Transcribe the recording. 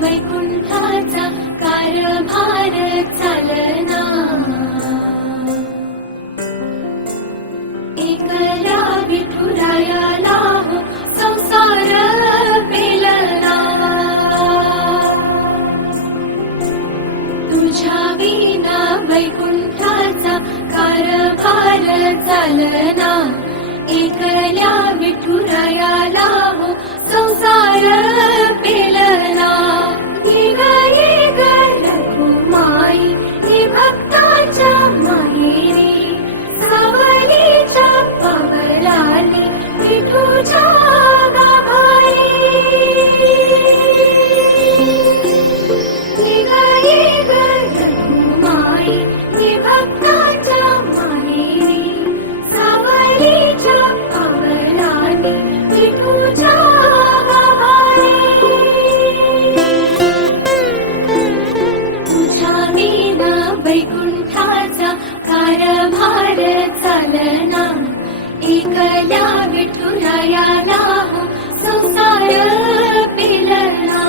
वैकुंठाचा कारभार चालना एकल्या विठुरायाला हो संसार पेलना तुझ्या विना वैकुंठाचा कारभार चालना एकल्या विठुरायाला हो संसार पेलना दिवाळी गरकुमाई ही भक्ताच्या माहेरी सावलीच्या पवलाली विठूच्या गाभारी दिवाळी गरकुमाई ही भक्ताच्या माहेरी सावलीच्या पवलाली विठूच्या वैकुंठाचा कारभार चालना एकल्या विठुरायाला हो संसार पेलना